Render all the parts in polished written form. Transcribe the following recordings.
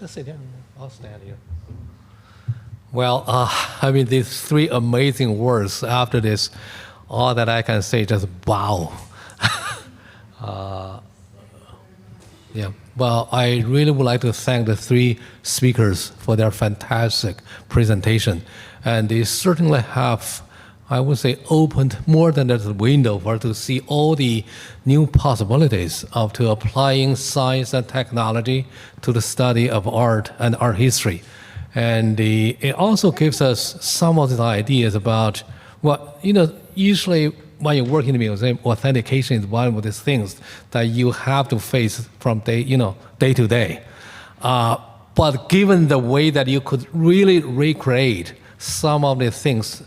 Let's sit here. I'll stand here. Well, I mean, these three amazing words after this, all that I can say just wow. Yeah, well, I really would like to thank the three speakers for their fantastic presentation. And they certainly have, I would say, opened more than a window for us to see all the new possibilities of to applying science and technology to the study of art and art history. And it also gives us some of the ideas about what, usually when you work in the museum, authentication is one of these things that you have to face from day to day. But given the way that you could really recreate some of the things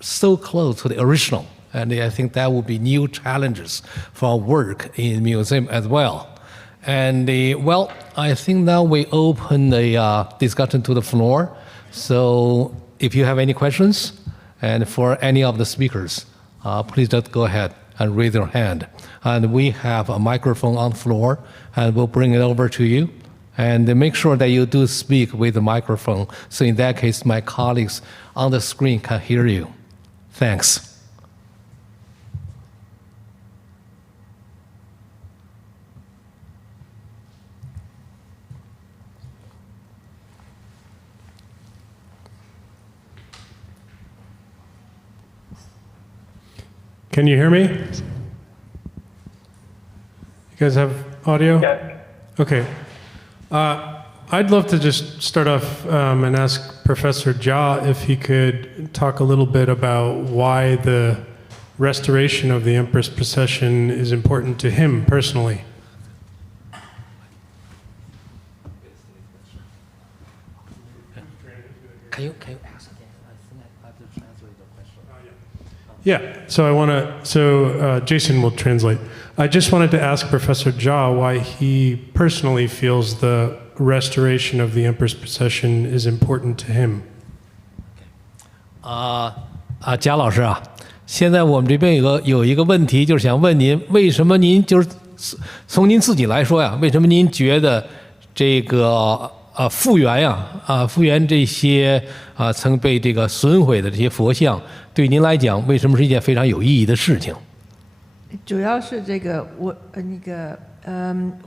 so close to the original, and I think that would be new challenges for our work in museum as well. And well, I think now we open the discussion to the floor. So if you have any questions, and for any of the speakers, please just go ahead and raise your hand. And we have a microphone on the floor, and we'll bring it over to you. And make sure that you do speak with the microphone, so in that case, my colleagues on the screen can hear you. Thanks. Can you hear me? You guys have audio? Yeah. Okay. I'd love to just start off and ask Professor Jia if he could talk a little bit about why the restoration of the Empress Procession is important to him personally. Can you ask again? I think I have to translate the question. Yeah, so Jason will translate. I just wanted to ask Professor Jia why he personally feels the restoration of the Empress Procession is important to him. 贾老师啊，现在我们这边有一个问题，就是想问您，为什么您就是从您自己来说呀，为什么您觉得这个复原这些曾被这个损毁的这些佛像，对您来讲，为什么是一件非常有意义的事情？主要是这个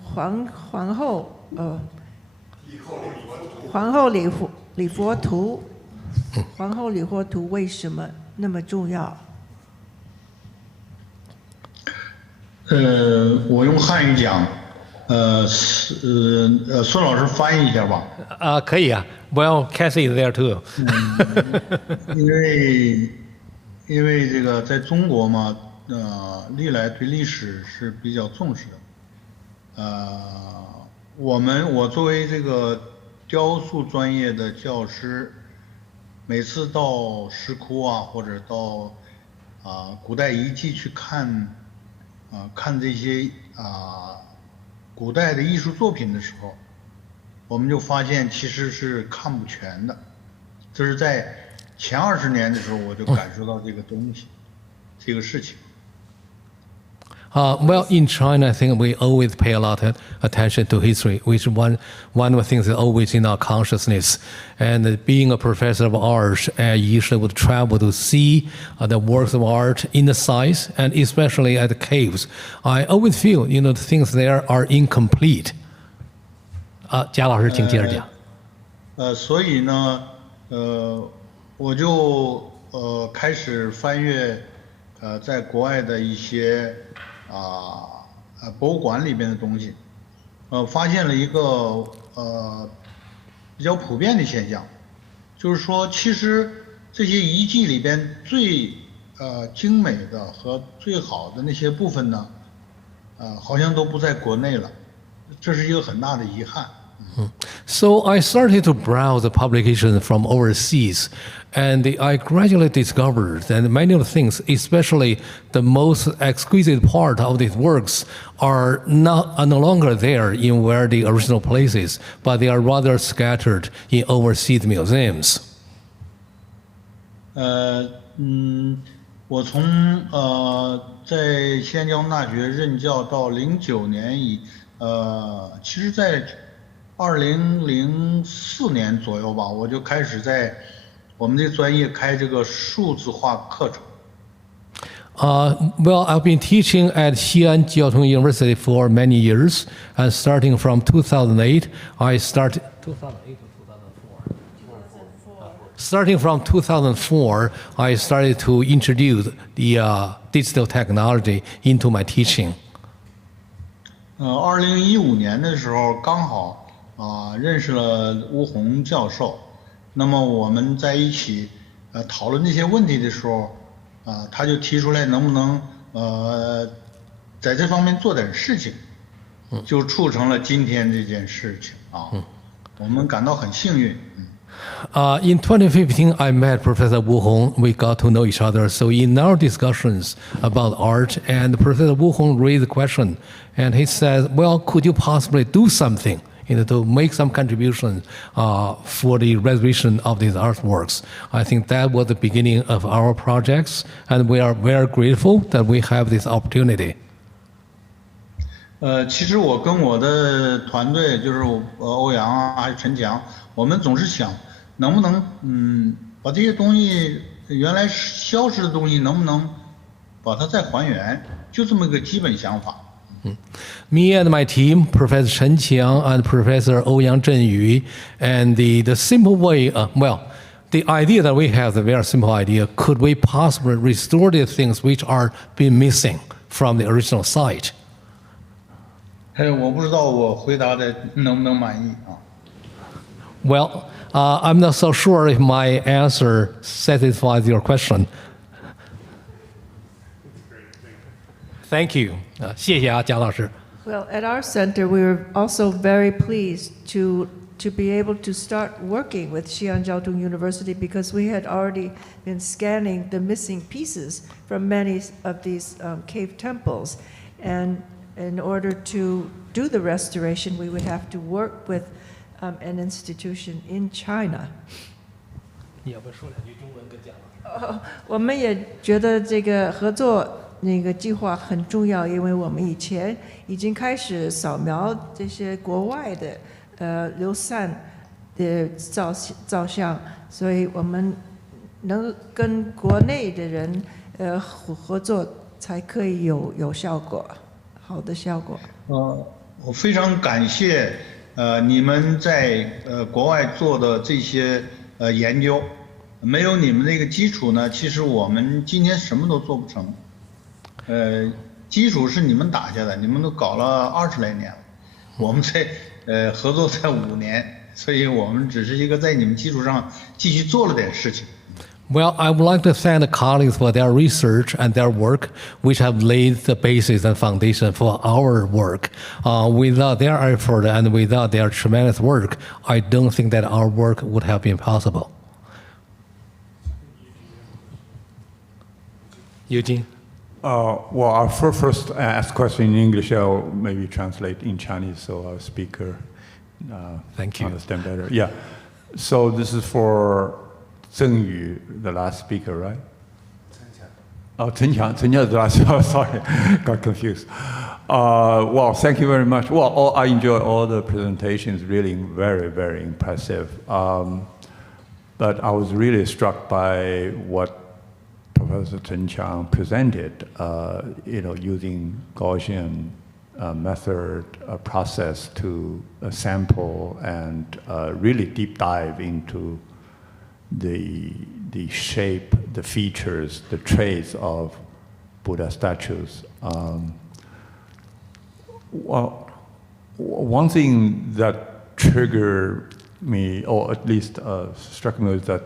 皇后礼佛图，皇后礼佛图为什么那么重要？我用汉语讲，孙老师翻译一下吧。可以啊。Well, Cassie is there too. 因为这个在中国嘛，历来对历史是比较重视的。我作为这个雕塑专业的教师，每次到石窟啊，或者到古代遗迹去看这些古代的艺术作品的时候，我们就发现其实是看不全的。这是在前20年的时候，我就感受到这个东西，这个事情。Well, in China, I think we always pay a lot of attention to history, which one of the things is always in our consciousness. And being a professor of art, I usually would travel to see the works of art in the sites, and especially at the caves. I always feel, the things there are incomplete. 贾老师，请接着讲。所以呢，我就开始翻阅在国外的一些博物馆里边的东西，发现了一个比较普遍的现象，就是说，其实这些遗迹里边最精美的和最好的那些部分呢，好像都不在国内了，这是一个很大的遗憾。So I started to browse the publications from overseas, and I gradually discovered that many of the things, especially the most exquisite part of these works, are no longer there in where the original place is, but they are rather scattered in overseas museums. 我从在西安交通大学任教到09年其实在2004年左右吧，我就开始在我们这个专业开这个数字化课程。Well, I've been teaching at Xi'an Jiaotong University for many years, and starting from 2008, I started. 2008 or 2004? Starting from 2004, I started to introduce the digital technology into my teaching. 2015年的时候，刚好认识了吴宏教授，那么我们在一起讨论这些问题的时候。他就提出来能不能在这方面做点事情，就促成了今天这件事情啊。我们感到很幸运。In 2015, I met Professor Wu Hong. We got to know each other. So in our discussions about art, and Professor Wu Hong raised a question, and he said, "Well, could you possibly do something?" To make some contribution for the restoration of these artworks. I think that was the beginning of our projects, and we are very grateful that we have this opportunity. 其实我跟我的团队，就是欧阳啊，还有陈强，我们总是想，能不能把这些东西原来消失的东西，能不能把它再还原？就这么一个基本想法。Me and my team, Professor Chen Qiang and Professor Ouyang Zhenyu, and the simple way, the idea that we have is a very simple idea. Could we possibly restore the things which are being missing from the original site? 我不知道我回答的能不能满意啊。Well, I'm not so sure if my answer satisfies your question. Thank you. 谢谢啊，蒋老师。Well, at our center, we were also very pleased to be able to start working with Xi'an Jiaotong University because we had already been scanning the missing pieces from many of these cave temples. And in order to do the restoration, we would have to work with an institution in China. 你要不要说两句中文跟蒋老师？我们也觉得这个合作那个计划很重要，因为我们以前已经开始扫描这些国外的流散的照相，所以我们能跟国内的人合作，才可以有效果，好的效果。我非常感谢你们在国外做的这些研究，没有你们那个基础呢，其实我们今天什么都做不成。基础是你们打下的，你们都搞了20来年了，我们合作才5年，所以我们只是一个在你们基础上继续做了点事情。Well, I would like to thank the colleagues for their research and their work, which have laid the basis and foundation for our work. Without their effort and without their tremendous work, I don't think that our work would have been possible. Eugene? Well, I'll first ask question in English. I'll maybe translate in Chinese so our speaker Thank you. understand better. Yeah. So this is for Zheng Yu, the last speaker, right? Chen Qiang is the last. Oh, sorry, got confused. Well, thank you very much. Well, I enjoy all the presentations. Really, very, very impressive. But I was really struck by what Professor Chen Qiang presented, using Gaussian method process to sample and really deep dive into the shape, the features, the traits of Buddha statues. Well, one thing that triggered me, or at least struck me, is that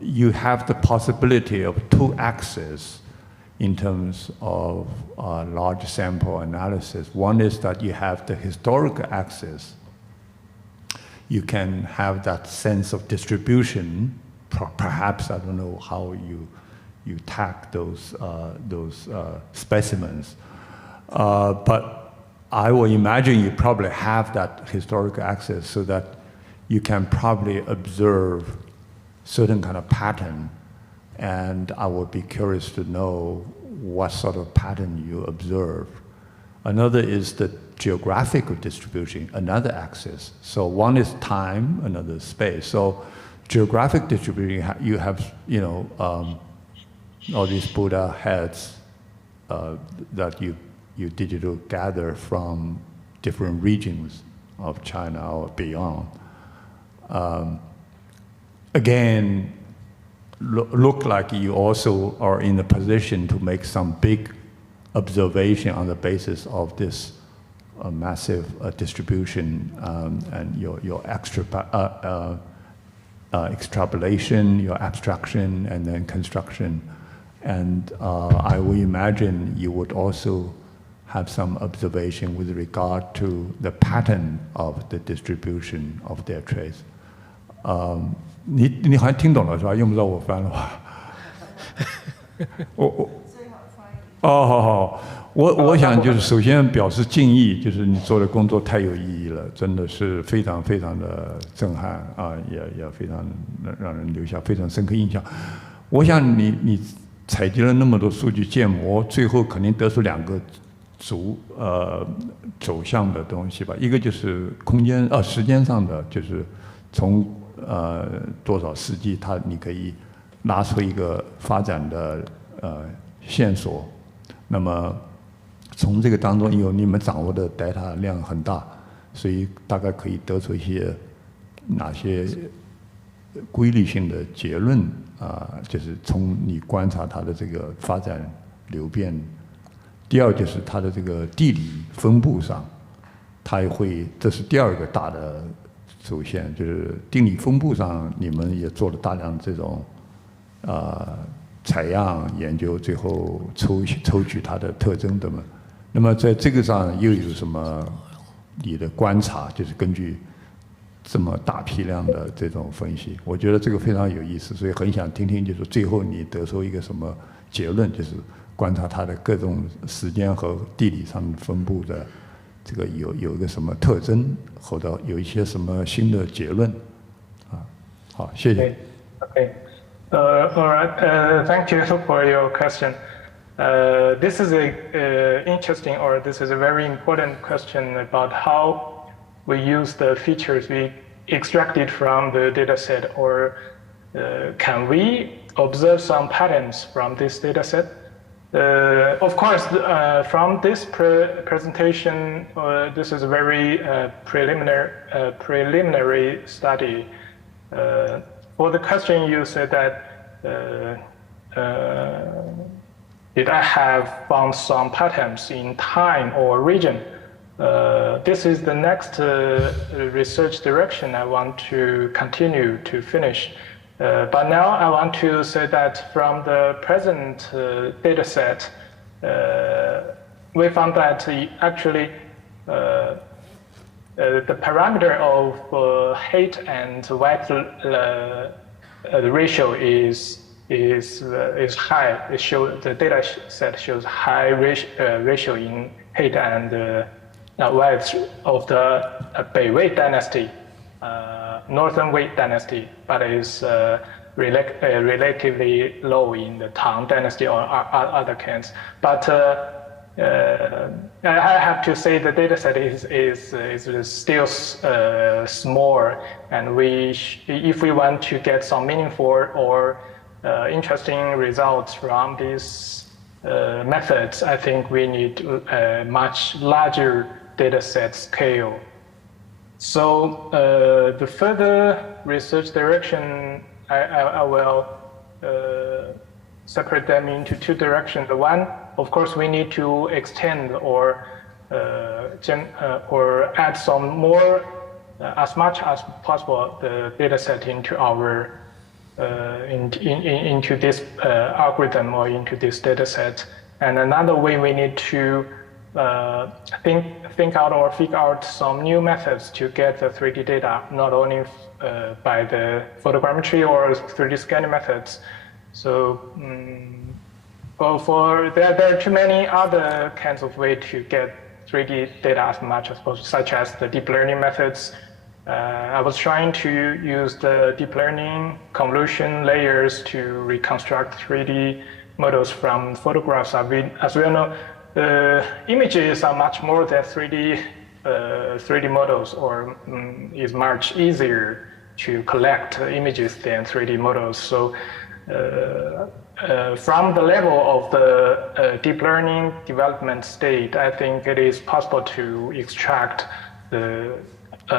you have the possibility of 2 axes in terms of large sample analysis. One is that you have the historical axis. You can have that sense of distribution. Perhaps, I don't know how you tag those specimens. But I will imagine you probably have that historical axis so that you can probably observe certain kind of pattern, and I would be curious to know what sort of pattern you observe. Another is the geographical distribution, another axis. So one is time, another space. So geographic distribution, you have, all these Buddha heads that you digital gather from different regions of China or beyond. Again, look like you also are in a position to make some big observation on the basis of this massive distribution and your extrapolation, your abstraction, and then construction. And I would imagine you would also have some observation with regard to the pattern of the distribution of their traits. 你还听懂了是吧？用不着我翻了吧？我想就是首先表示敬意，就是你做的工作太有意义了，真的是非常非常的震撼啊，也非常让人留下非常深刻印象。我想你采集了那么多数据建模，最后肯定得出两个走向的东西吧。一个就是时间上的，就是从多少世纪，你可以拉出一个发展的线索。那么从这个当中，因为你们掌握的 data 量很大，所以大概可以得出一些哪些规律性的结论就是从你观察它的这个发展流变。第二就是它的这个地理分布上，它也会，这是第二个大的走线，就是地理分布上，你们也做了大量这种采样研究，最后抽取它的特征的嘛。那么在这个上又有什么你的观察？就是根据这么大批量的这种分析，我觉得这个非常有意思，所以很想听听，就是最后你得出一个什么结论，就是观察它的各种时间和地理上分布的这个有一个什么特征，或者有一些什么新的结论好，谢谢。Okay. All right. Thank you for your question. This is interesting, or this is a very important question about how we use the features we extracted from the data set, or can we observe some patterns from this data set? Of course, from this presentation, this is a very preliminary study. For the question you said that, did I have found some patterns in time or region? This is the next research direction I want to continue to finish. But now I want to say that from the present data set, we found that actually the parameter of height and width ratio is high. The data set shows high ratio in height and width of the Beiwei dynasty, Northern Wei dynasty, but is relatively low in the Tang dynasty or other clans. But I have to say the data set is still small, and if we want to get some meaningful or interesting results from these methods, I think we need a much larger data set scale. So the further research direction, I will separate them into two directions. The one, of course, we need to extend or add some more, as much as possible, the data set into our into this algorithm or into this data set. And another way, we need to think out or figure out some new methods to get the 3D data, not only by the photogrammetry or 3D scanning methods. So there are too many other kinds of ways to get 3D data as much as possible, such as the deep learning methods. I was trying to use the deep learning convolution layers to reconstruct 3D models from photographs. As we all know, images are much more than 3D models, or is much easier to collect images than 3D models. So from the level of the deep learning development state, I think it is possible to extract the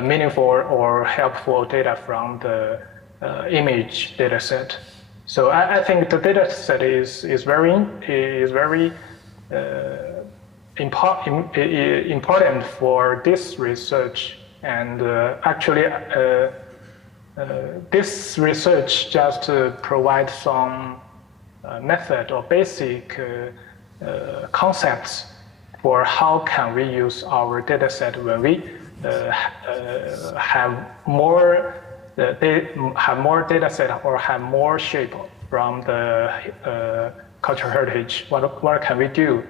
meaningful or helpful data from the image data set. So I think the data set is very important for this research, and actually this research just provides some method or basic concepts for how can we use our data set when we have more data set or have more shape from the cultural heritage. What can we do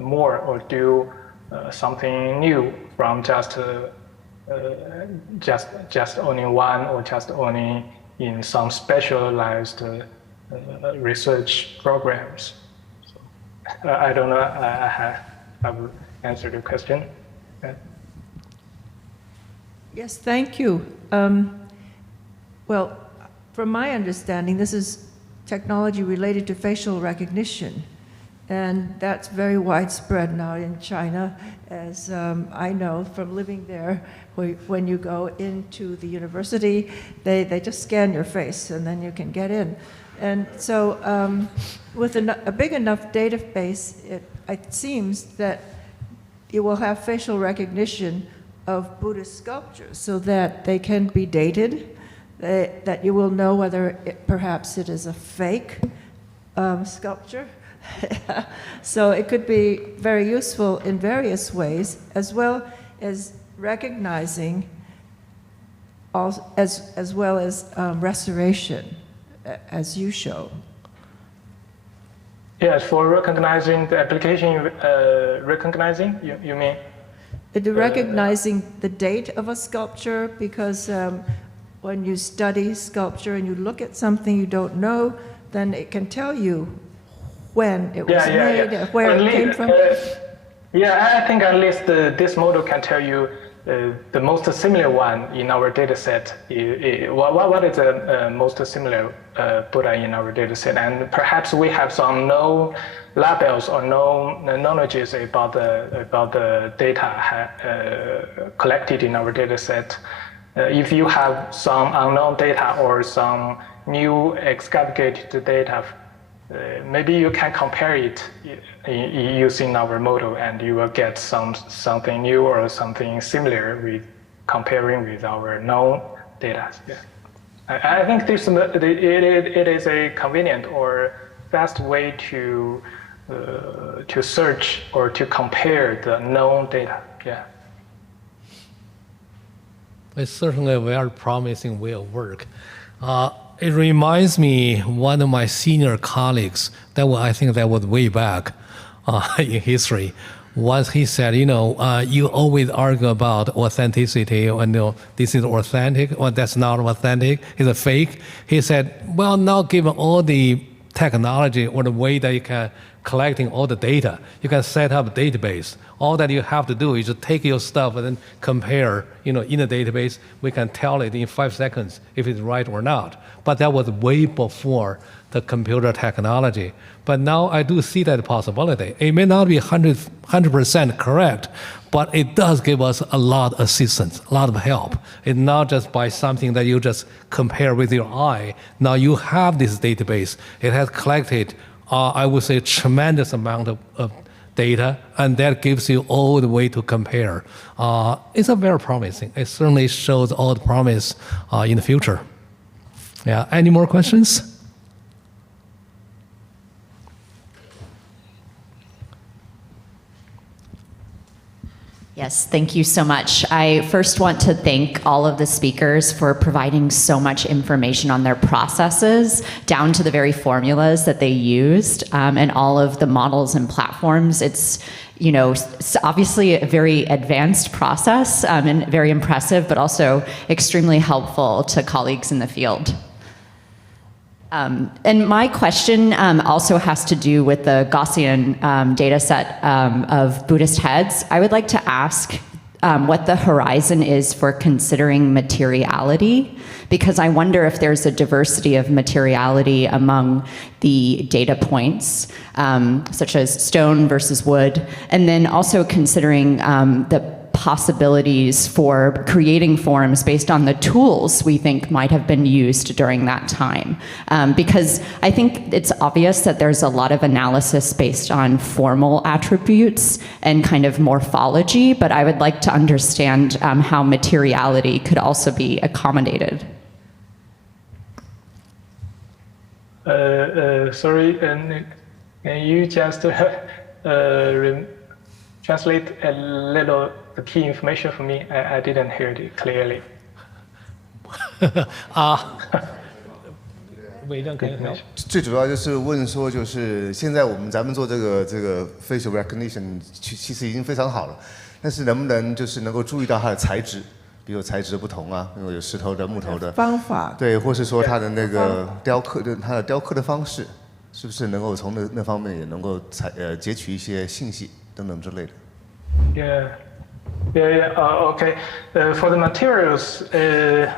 more, or do something new from just only one, or just only in some specialized research programs. So, I don't know. I have answered your question. Yes, thank you. Well, from my understanding, this is technology related to facial recognition, and that's very widespread now in China, as I know from living there. When you go into the university, they just scan your face and then you can get in. And so with a big enough database, it seems that you will have facial recognition of Buddhist sculptures so that they can be dated, that you will know whether perhaps it is a fake sculpture. So it could be very useful in various ways, as well as recognizing, as well as restoration, as you show. Yes, for recognizing the application, recognizing, you mean? Recognizing the date of a sculpture, because when you study sculpture and you look at something you don't know, then it can tell you when it was made, where it came from. I think at least this model can tell you the most similar one in our data set. What is the most similar Buddha in our data set? And perhaps we have some known labels or known knowledges about the data collected in our data set. If you have some unknown data or some new excavated data, maybe you can compare it using our model, and you will get something new or something similar with comparing with our known data. Yeah. I think it is a convenient or fast way to search or to compare the known data. Yeah. It's certainly a very promising way of work. It reminds me one of my senior colleagues, I think that was way back in history. Once he said, you always argue about authenticity, and this is authentic or that's not authentic, it's a fake. He said, well, now given all the technology or the way that you can collecting all the data, you can set up a database. All that you have to do is just take your stuff and then compare, in the database. We can tell it in 5 seconds if it's right or not. But that was way before the computer technology. But now I do see that possibility. It may not be 100% correct, but it does give us a lot of assistance, a lot of help. It's not just by something that you just compare with your eye. Now you have this database. It has collected, I would say, a tremendous amount of data, and that gives you all the way to compare. It's a very promising. It certainly shows all the promise in the future. Yeah, any more questions? Yes, thank you so much. I first want to thank all of the speakers for providing so much information on their processes, down to the very formulas that they used, and all of the models and platforms. It's obviously a very advanced process and very impressive, but also extremely helpful to colleagues in the field. And my question also has to do with the Gaussian data set of Buddhist heads. I would like to ask what the horizon is for considering materiality, because I wonder if there's a diversity of materiality among the data points, such as stone versus wood, and then also considering the possibilities for creating forms based on the tools we think might have been used during that time. Because I think it's obvious that there's a lot of analysis based on formal attributes and kind of morphology, but I would like to understand how materiality could also be accommodated. Sorry, can you just translate a little the key information for me? I didn't hear it clearly. 伟正可以help。最主要就是问说，就是现在咱们做这个 facial recognition 其实已经非常好了，但是能不能就是能够注意到它的材质，比如材质的不同啊，因为有石头的、木头的方法，对，或是说它的那个它的雕刻的方式，是不是能够从那方面也能够截取一些信息等等之类的。Okay. For the materials, it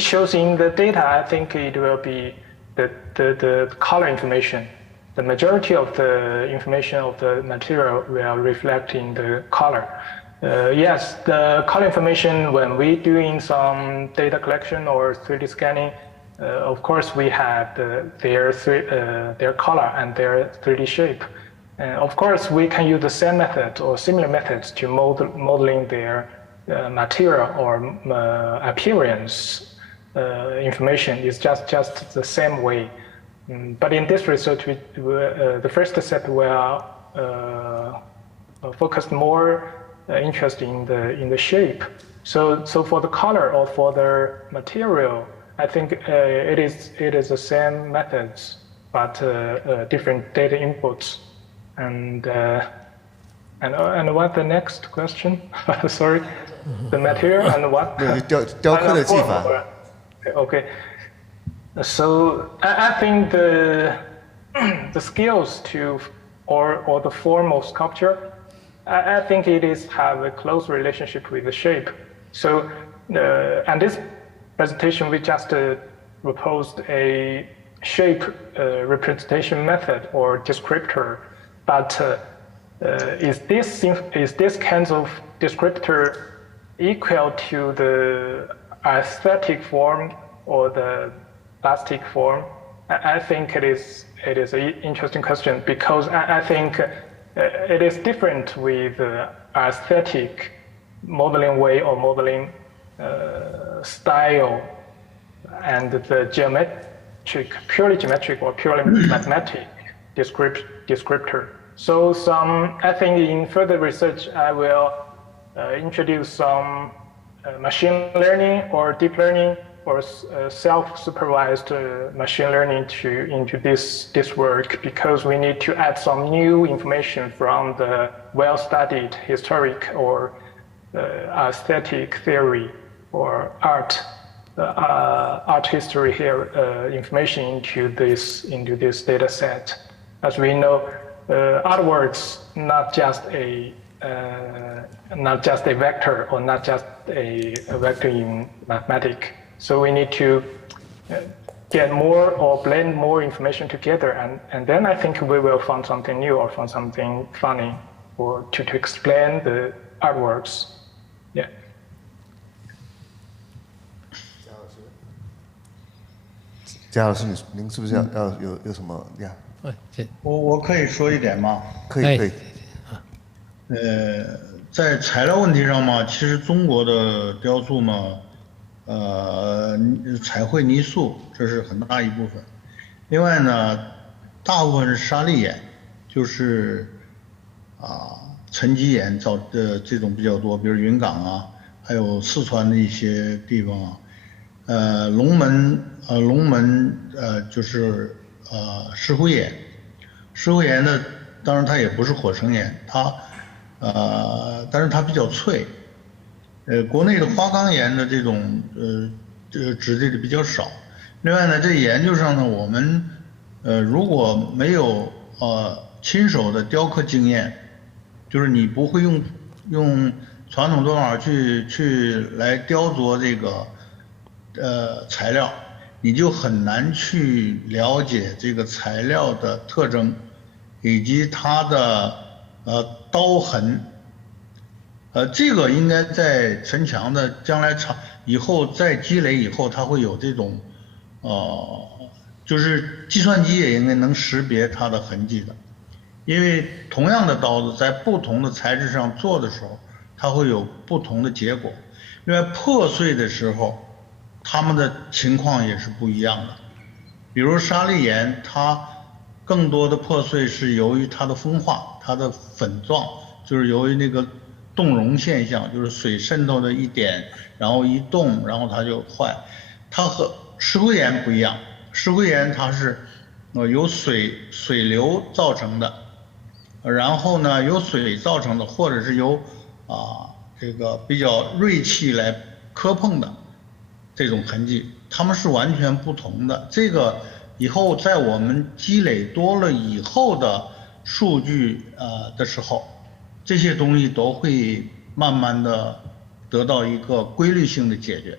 shows in the data. I think it will be the color information. The majority of the information of the material will reflect in the color. Yes, the color information when we doing some data collection or 3D scanning, of course we have their color and their 3D shape. And of course, we can use the same method or similar methods to modeling their material or appearance information. It's just the same way. But in this research, the first step will focus more interest in the shape. So for the color or for the material, I think it is the same methods, but different data inputs. And what's the next question? Sorry, the material and what? 雕刻的技法。Okay. So I think the skills or the form of sculpture, I think it have a close relationship with the shape. So and this presentation we just proposed a shape representation method or descriptor. But is this kind of descriptor equal to the aesthetic form or the plastic form? I think it is an interesting question because I think it is different with aesthetic modeling way or modeling style and the purely geometric or purely mathematic descriptor. So I think in further research, I will introduce some machine learning or deep learning or self-supervised machine learning into this work because we need to add some new information from the well-studied historic or aesthetic theory or art history here information into this data set. As we know, artworks not just a vector or not just a vector in mathematics. So we need to get more or blend more information together, and then I think we will find something new or find something funny or to explain the artworks. Yeah. 贾老师，您是不是要有什么呀？我可以说一点吗？可以。在材料问题上嘛，其实中国的雕塑嘛，彩绘泥塑这是很大一部分。另外呢，大部分是砂砾岩，就是沉积岩造的这种比较多，比如云冈啊，还有四川的一些地方啊。龙门就是石灰岩，石灰岩呢，当然它也不是火成岩，但是它比较脆。国内的花岗岩的这种质地的比较少，另外呢，在研究上呢，我们如果没有亲手的雕刻经验，就是你不会用传统做法去来雕琢这个材料，你就很难去了解这个材料的特征，以及它的刀痕。这个应该在陈强的将来以后再积累以后，它会有这种就是计算机也应该能识别它的痕迹的，因为同样的刀子在不同的材质上做的时候，它会有不同的结果。另外破碎的时候，它们的情况也是不一样的。比如砂砾岩，它更多的破碎是由于它的风化，它的粉状，就是由于那个冻融现象，就是水渗透的一点，然后一冻，然后它就坏。它和石灰岩不一样，石灰岩它是由水流造成的，然后呢由水造成的，或者是由这个比较锐器来磕碰的这种痕迹，它们是完全不同的。这个以后在我们积累多了以后的数据的时候，这些东西都会慢慢的得到一个规律性的解决。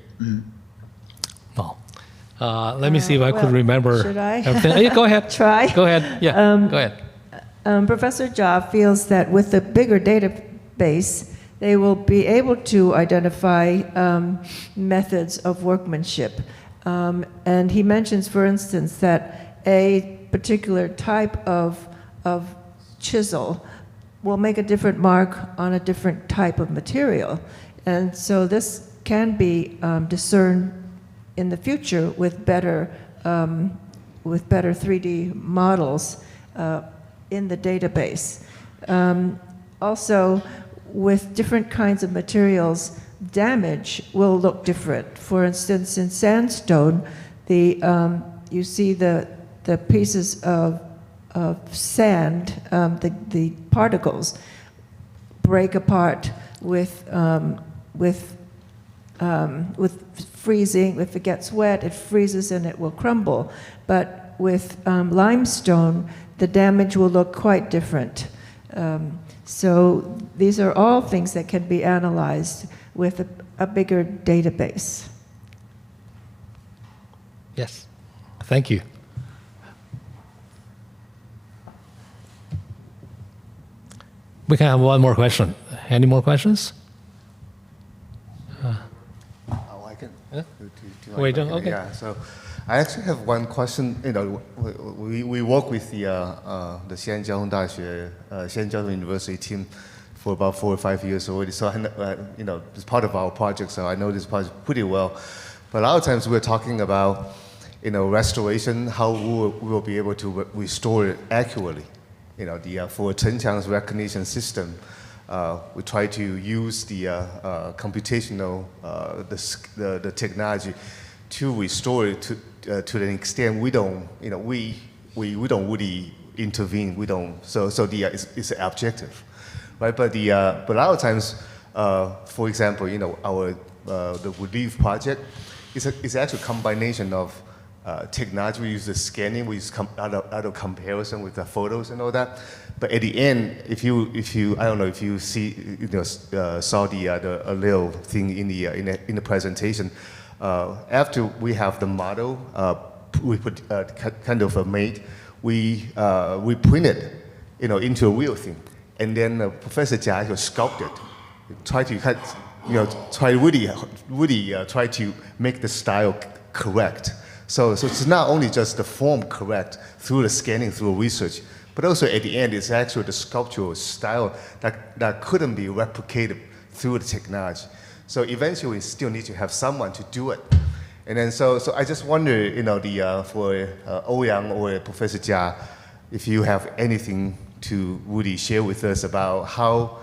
Well, let me see if I could remember should I? everything. Yeah, go ahead. Try? Go ahead. Yeah, go ahead. Professor Jia feels that with the bigger database, they will be able to identify methods of workmanship. And he mentions, for instance, that a particular type of chisel will make a different mark on a different type of material. And so this can be discerned in the future with better 3D models in the database. Also, with different kinds of materials, damage will look different. For instance, in sandstone, you see the pieces of sand, the particles break apart with freezing. If it gets wet, it freezes and it will crumble. But with limestone, the damage will look quite different. So these are all things that can be analyzed with a bigger database. Yes. Thank you. We can have one more question. Any more questions? Oh, I can. Yeah? Do you Wait, mind if I can- okay. Yeah. So, I actually have one question. You know, we work with the Xi'an Jiaotong Daxue, Xi'an Jiaotong University team for about 4 or 5 years already. So I know, you know, it's part of our project. So I know this project pretty well. But a lot of times we're talking about, you know, restoration, how we will be able to restore it accurately. You know, for Chen Qiang's recognition system, we try to use the computational the technology to restore it to an extent we don't, you know, we don't really intervene. We don't. So it's an objective, right? But but a lot of times, for example, you know, our the Relief project is actually a combination of technology. We use the scanning, we use out of comparison with the photos and all that. But at the end, if you I don't know if you see, you know, saw the little thing in the presentation. After we have the model, we put kind of a made, we print it, you know, into a real thing, and then Professor Jia will sculpt it, try to really try to make the style correct. So it's not only just the form correct through the scanning, through research, but also at the end, it's actually the sculptural style that couldn't be replicated through the technology. So eventually, we still need to have someone to do it. And then so I just wonder, you know, for Ouyang or Professor Jia, if you have anything to really share with us about how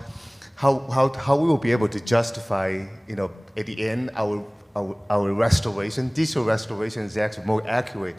we will be able to justify, you know, at the end our restoration. Digital restoration is actually more accurate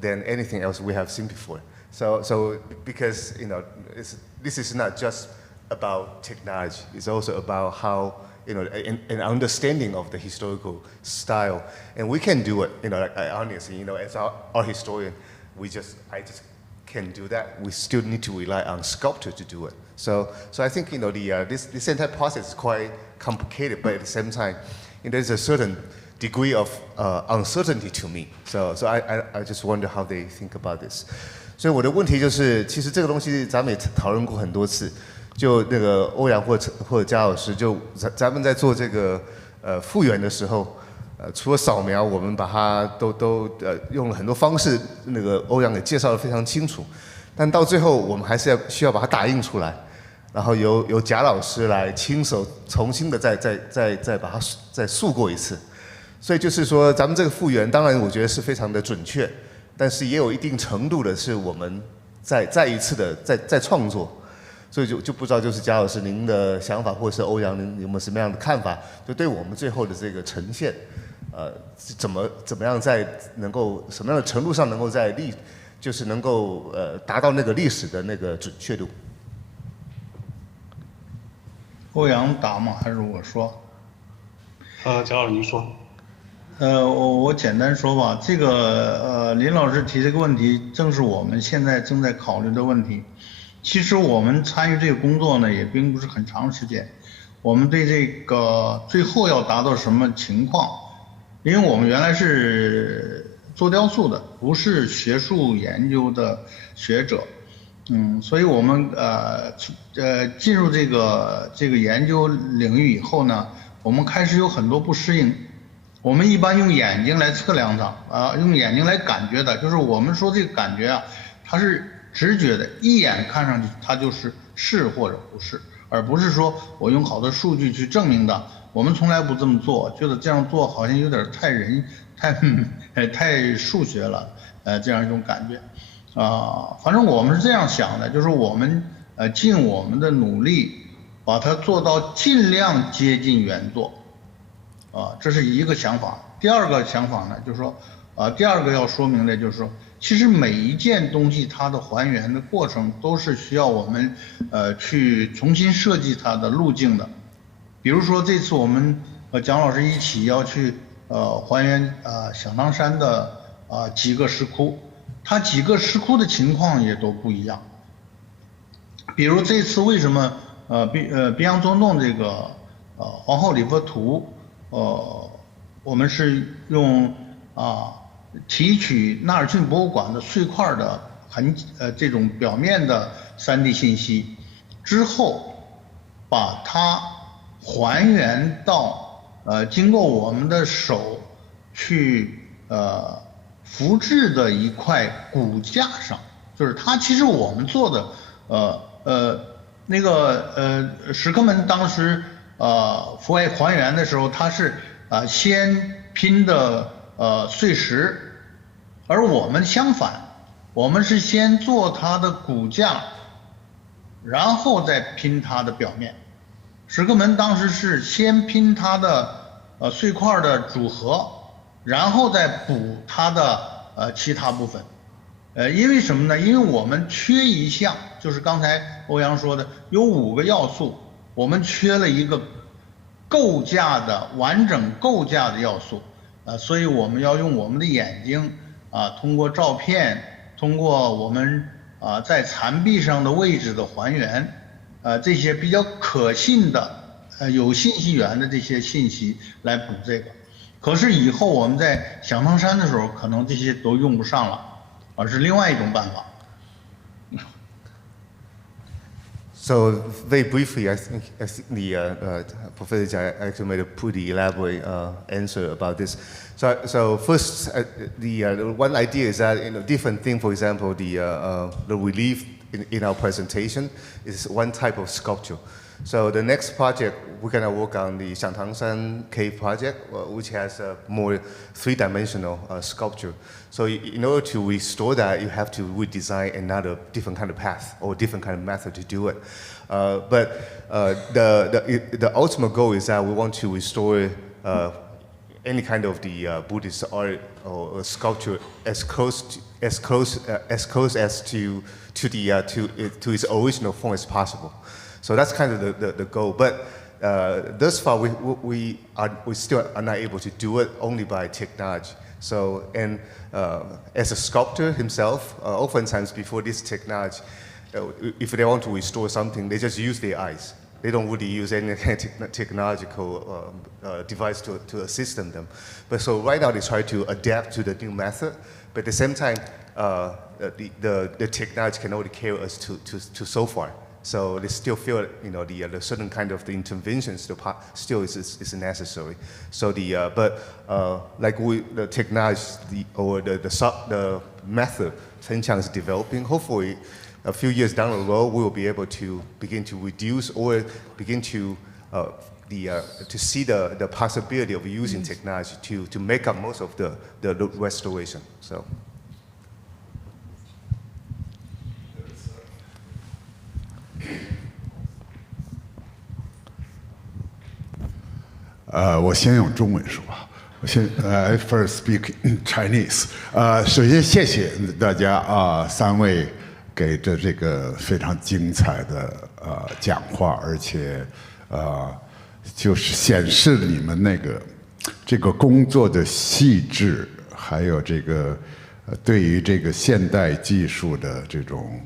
than anything else we have seen before. So because, you know, this is not just about technology. It's also about how an understanding of the historical style. And we can do it, like honestly, as our historian, I just can't do that. We still need to rely on sculpture to do it. So I think, this entire process is quite complicated, but at the same time, there's a certain degree of uncertainty to me. So I just wonder how they think about this. 所以我的问题就是，其实这个东西咱们也讨论过很多次。就那个欧阳或者嘉老师，就咱们在做这个复原的时候，除了扫描，我们把它都用了很多方式，那个欧阳也介绍得非常清楚。但到最后，我们还是需要把它打印出来，然后由贾老师来亲手重新的再把它再塑过一次。所以就是说，咱们这个复原，当然我觉得是非常的准确，但是也有一定程度的是我们再一次的再创作。所以就不知道就是贾老师您的想法，或者是欧阳您有没有什么样的看法？就对我们最后的这个呈现，怎么样在能够什么样的程度上能够就是能够达到那个历史的那个准确度？欧阳答吗？还是我说？贾老师您说。我简单说吧，这个林老师提这个问题，正是我们现在正在考虑的问题。其实我们参与这个工作呢，也并不是很长时间。我们对这个最后要达到什么情况，因为我们原来是做雕塑的，不是学术研究的学者，所以我们进入这个研究领域以后呢，我们开始有很多不适应。我们一般用眼睛来测量它，用眼睛来感觉它，就是我们说这个感觉啊，它是直觉的，一眼看上去它就是或者不是，而不是说我用好多数据去证明的。我们从来不这么做，觉得这样做好像有点太数学了，这样一种感觉。反正我们是这样想的，就是我们尽我们的努力，把它做到尽量接近原作。这是一个想法。第二个想法呢，就是说，第二个要说明的就是说，其实每一件东西它的还原的过程都是需要我们去重新设计它的路径的。比如说这次我们蒋老师一起要去还原响堂山的几个石窟，它几个石窟的情况也都不一样。比如这次为什么宾阳宗洞这个皇后礼佛图。我们是用提取纳尔逊博物馆的碎块的这种表面的3D 信息之后，把它还原到经过我们的手去复制的一块骨架上，就是它其实我们做的那个石刻门当时。还原的时候，它是先拼的碎石，而我们相反，我们是先做它的骨架，然后再拼它的表面。石刻门当时是先拼它的碎块的组合，然后再补它的其他部分。因为什么呢？因为我们缺一项，就是刚才欧阳说的，有5个要素。我们缺了一个完整构架的要素，所以我们要用我们的眼睛通过照片，通过我们在残壁上的位置的还原，这些比较可信的有信息源的这些信息来补这个。可是以后我们在响堂山的时候，可能这些都用不上了，而是另外一种办法。So very briefly, I think the Professor Jia actually made a pretty elaborate answer about this. So first, the one idea is that different thing. For example, the relief in our presentation is one type of sculpture. So the next project we're gonna work on the Xiangtangshan Cave project, which has a more three-dimensional sculpture. So in order to restore that, you have to redesign another different kind of path or different kind of method to do it. But the ultimate goal is that we want to restore any kind of the Buddhist art or sculpture as close as to its original form as possible. So that's kind of the goal. But thus far, we still are not able to do it only by technology. So, and as a sculptor himself, oftentimes before this technology, if they want to restore something, they just use their eyes. They don't really use any technological device to assist them. But so right now they try to adapt to the new method, but at the same time, the technology can only carry us to so far. So they still feel, the certain kind of the intervention still is necessary. So the technology the method Chen Qiang is developing, hopefully a few years down the road, we will be able to begin to reduce or begin to see the possibility of using technology to make up most of the restoration. So.我先用中文说吧。I first speak Chinese。首先谢谢大家三位给这个非常精彩的讲话，而且就是显示你们这个工作的细致，还有这个对于这个现代技术的这种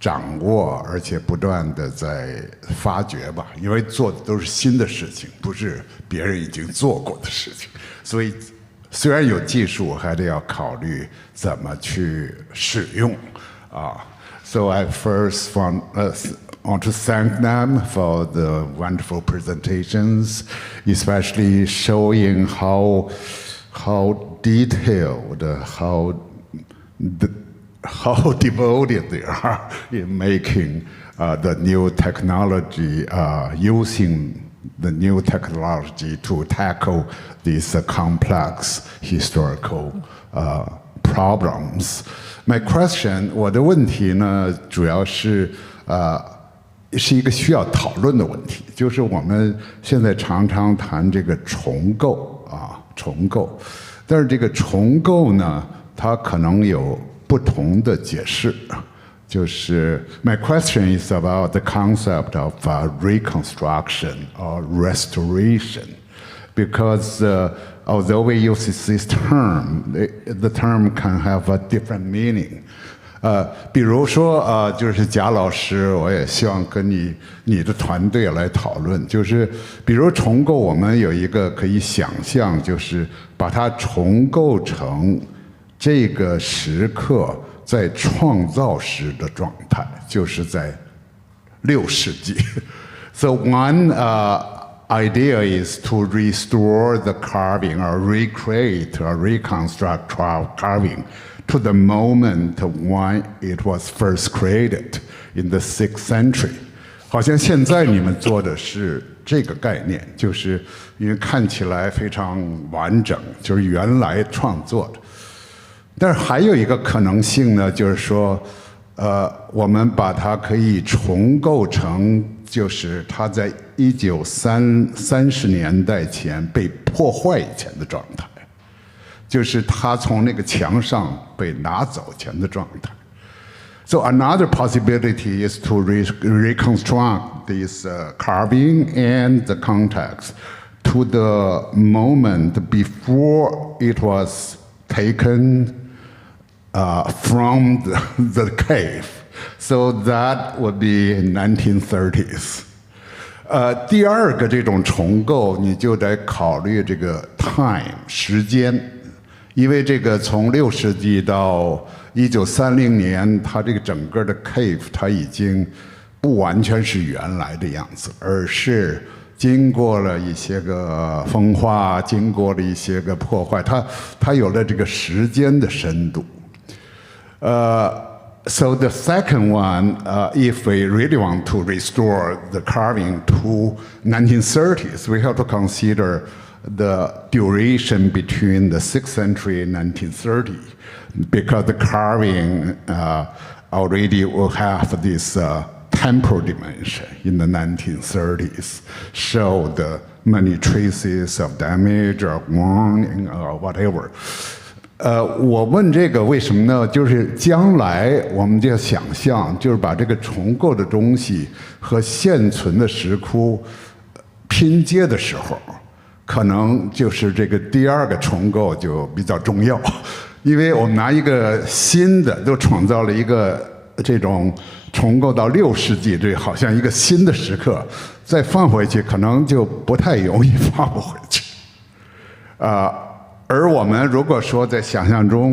掌握，而且不断的在发掘吧，因为做的都是新的事情，不是别人已经做过的事情，所以虽然有技术，还得要考虑怎么去使用啊。So I first want to thank them for the wonderful presentations, especially showing how detailed, how devoted they are in making the new technology, using the new technology to tackle these complex historical problems. My question, 我的问题呢，主要是是一个需要讨论的问题，就是我们现在常常谈这个重构重构，但是这个重构呢，它可能有不同的解释，就是 my question is about the concept of reconstruction or restoration, because although we use this term, the term can have a different meaning. 比如说就是贾老师，我也希望跟你的团队来讨论，就是比如重构，我们有一个可以想象，就是把它重构成这个时刻在创造时的状态，就是在6世纪。So one idea is to restore the carving or recreate or reconstruct carving to the moment when it was first created in the 6th century. 好像现在你们做的是这个概念，就是因为看起来非常完整，就是原来创作的。但是还有一个可能性呢，就是说，我们把它可以重构成，就是它在1930年代前被破坏以前的状态，就是它从那个墙上被拿走前的状态。So another possibility is to reconstruct this carving and the context to the moment before it was taken from the cave. So that would be 1930s. 第二个这种重构，你就得考虑这个 time 时间，因为这个从6世纪到1930年，它这个整个的 cave 它已经不完全是原来的样子，而是经过了一些个风化，经过了一些个破坏，它有了这个时间的深度。So the second one, if we really want to restore the carving to 1930s, we have to consider the duration between the 6th century and 1930, because the carving already will have this temporal dimension in the 1930s, show the many traces of damage or warning or whatever. 我问这个为什么呢？就是将来我们就要想象，就是把这个重构的东西和现存的石窟拼接的时候，可能就是这个第二个重构就比较重要，因为我们拿一个新的都创造了一个这种重构到6世纪，这好像一个新的时刻，再放回去可能就不太容易放不回去。而我们如果说在想象中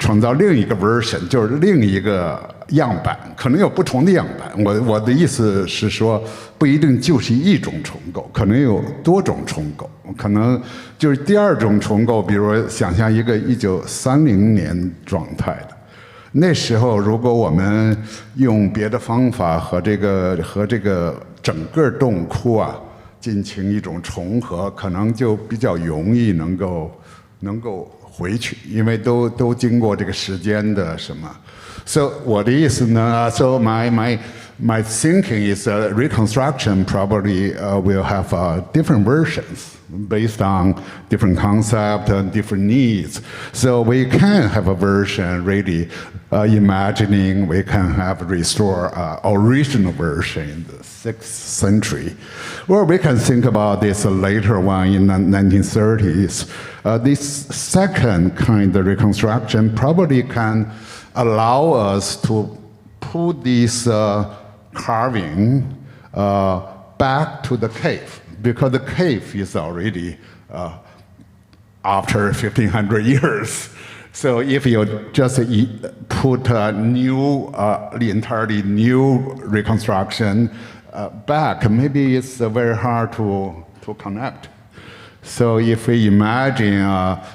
创造另一个 version， 就是另一个样板，可能有不同的样板。我的意思是说，不一定就是一种重构，可能有多种重构，可能就是第二种重构，比如想象一个1930年状态的。那时候，如果我们用别的方法和这个整个洞窟啊进行一种重合，可能就比较容易能够回去，因为都经过这个时间的什么。So 我的意思呢 ，So my thinking is reconstruction probably will have different versions based on different concepts and different needs. So we can have a version really imagining we can have restore original version in the 6th century. Or we can think about this later one in the 1930s. This second kind of reconstruction probably can allow us to put this carving back to the cave, because the cave is already after 1500 years. So if you just put a new, entirely new reconstruction back, maybe it's very hard to connect. So if we imagine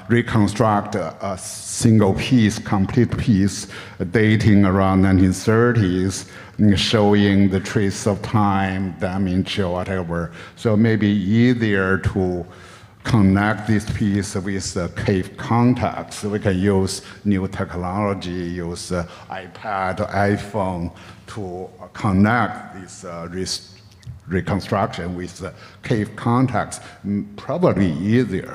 reconstruct a single piece, complete piece, dating around 1930s, showing the trace of time, damage, or whatever, so maybe easier to connect this piece with the cave context. We can use new technology, use iPad, iPhone to connect this reconstruction with the cave context, probably easier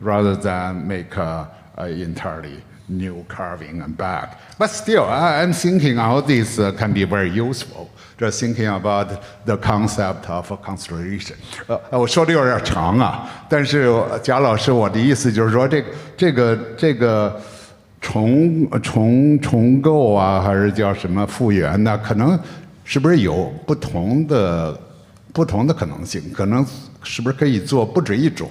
rather than make a entirely new carving and back. But still, I'm thinking all this can be very useful. Just thinking about the concept of constellation. 我说的有点长啊，但是贾老师，我的意思就是说，这个重构啊，还是叫什么复原呢？可能是不是有不同的可能性？可能是不是可以做不止一种，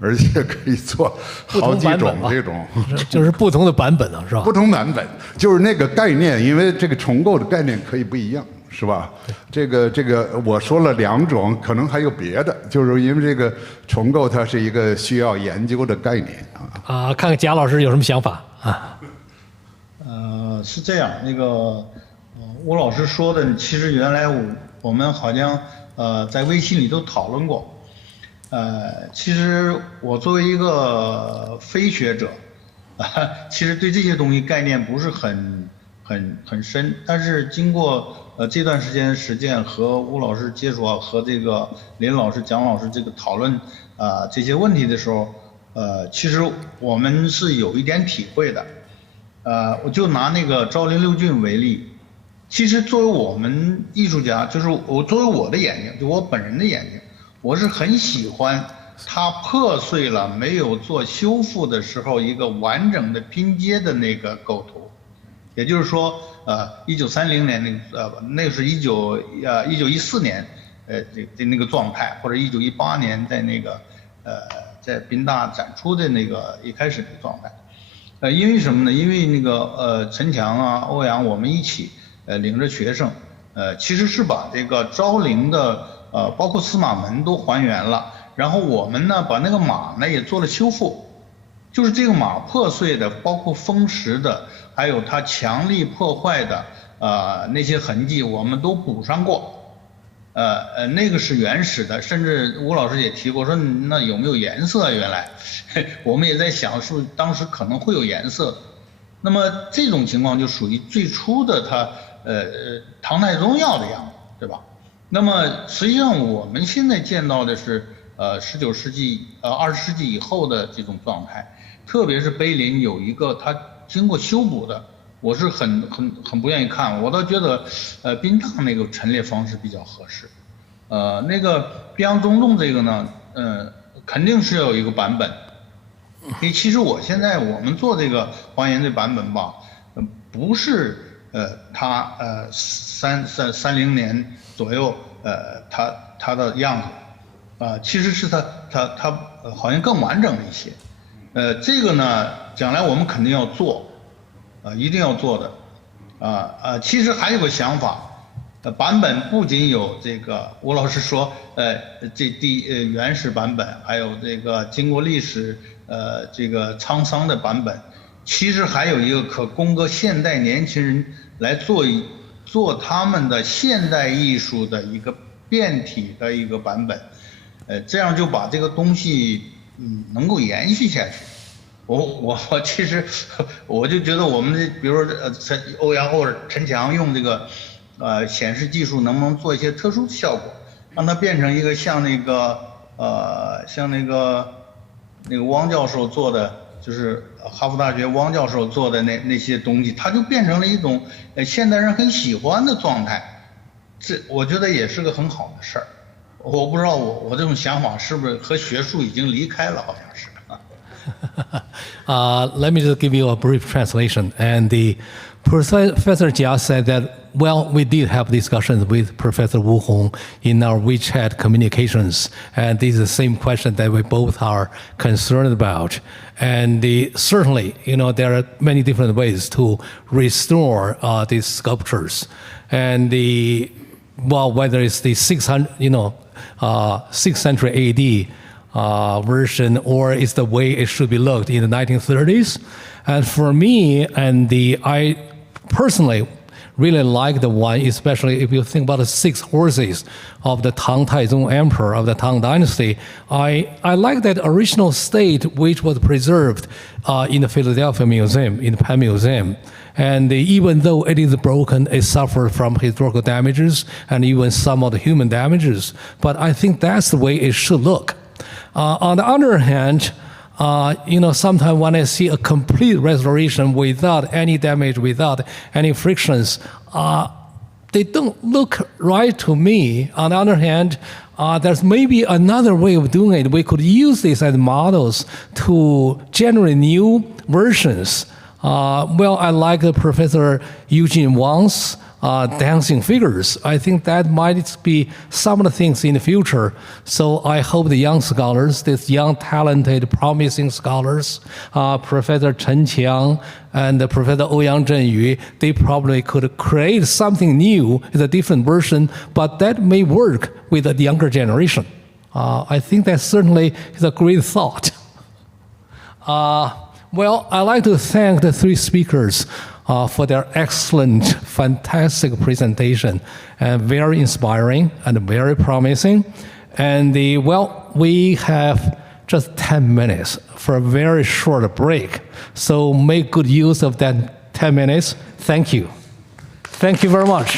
而且可以做好几种这种，就是不同的版本啊，是吧？不同版本就是那个概念，因为这个重构的概念可以不一样，是吧？这个我说了2种，可能还有别的，就是因为这个重构它是一个需要研究的概念啊。看看贾老师有什么想法啊？是这样，那个吴老师说的，其实原来我们好像在微信里都讨论过。其实我作为一个非学者，其实对这些东西概念不是很深，但是经过这段时间实践和吴老师接触啊，和这个林老师、蒋老师这个讨论这些问题的时候，其实我们是有一点体会的。我就拿那个昭陵六骏为例，其实作为我们艺术家，就是作为我的眼睛，就我本人的眼睛，我是很喜欢它破碎了没有做修复的时候一个完整的拼接的那个构图。也就是说，1930年那个是1914年那个状态，或者1918年在那个在宾大展出的那个一开始的状态。因为什么呢？因为那个陈强啊、欧阳我们一起领着学生，其实是把这个昭陵的包括司马门都还原了，然后我们呢把那个马呢也做了修复，就是这个马破碎的，包括风蚀的，还有它强力破坏的那些痕迹，我们都补上过。那个是原始的，甚至吴老师也提过说，那有没有颜色啊？原来我们也在想，是不是当时可能会有颜色。那么这种情况就属于最初的它唐太宗要的样子，对吧？那么实际上我们现在见到的是19世纪20世纪以后的这种状态，特别是碑林有一个它经过修补的，我是很不愿意看，我倒觉得宾大那个陈列方式比较合适。那个碧阳中洞这个呢，肯定是要有一个版本。其实我们做这个还原这版本吧，不是它30年左右它的样子，其实是它好像更完整了一些。这个呢，将来我们肯定要做，一定要做的。其实还有个想法，版本不仅有这个吴老师说，原始版本，还有这个经过历史这个沧桑的版本，其实还有一个可供个现代年轻人来做他们的现代艺术的一个变体的一个版本，这样就把这个东西能够延续下去。我其实我就觉得我们比如说欧阳或者陈强用这个显示技术能不能做一些特殊效果，让它变成一个像那个汪教授做的，就是哈佛大学汪教授做的那些东西，它就变成了一种现代人很喜欢的状态。这我觉得也是个很好的事儿。我不知道我这种想法是不是和学术已经离开了，好像是。Let me just give you a brief translation. And the Professor Jia said that, well, we did have discussions with Professor Wu Hong in our WeChat communications. And this is the same question that we both are concerned about. And certainly, there are many different ways to restore these sculptures. And whether it's the 6th century AD version, or is the way it should be looked in the 1930s. And for me, I personally really like the one, especially if you think about the 6 horses of the Tang Taizong Emperor of the Tang Dynasty. I like that original state which was preserved in the Philadelphia Museum, in the Penn Museum. And even though it is broken, it suffered from historical damages and even some of the human damages. But I think that's the way it should look. On the other hand, sometimes when I see a complete restoration without any damage, without any frictions, they don't look right to me. On the other hand, there's maybe another way of doing it. We could use this as models to generate new versions. I like Professor Eugene Wang's dancing figures. I think that might be some of the things in the future. So I hope the young scholars, these young, talented, promising scholars, Professor Chen Qiang and Professor Ouyang Zhenyu, they probably could create something new, is a different version, but that may work with the younger generation. I think that certainly is a great thought. I'd like to thank the 3 speakers for their excellent, fantastic presentation, and very inspiring and very promising. And we have just 10 minutes for a very short break. So make good use of that 10 minutes. Thank you. Thank you very much.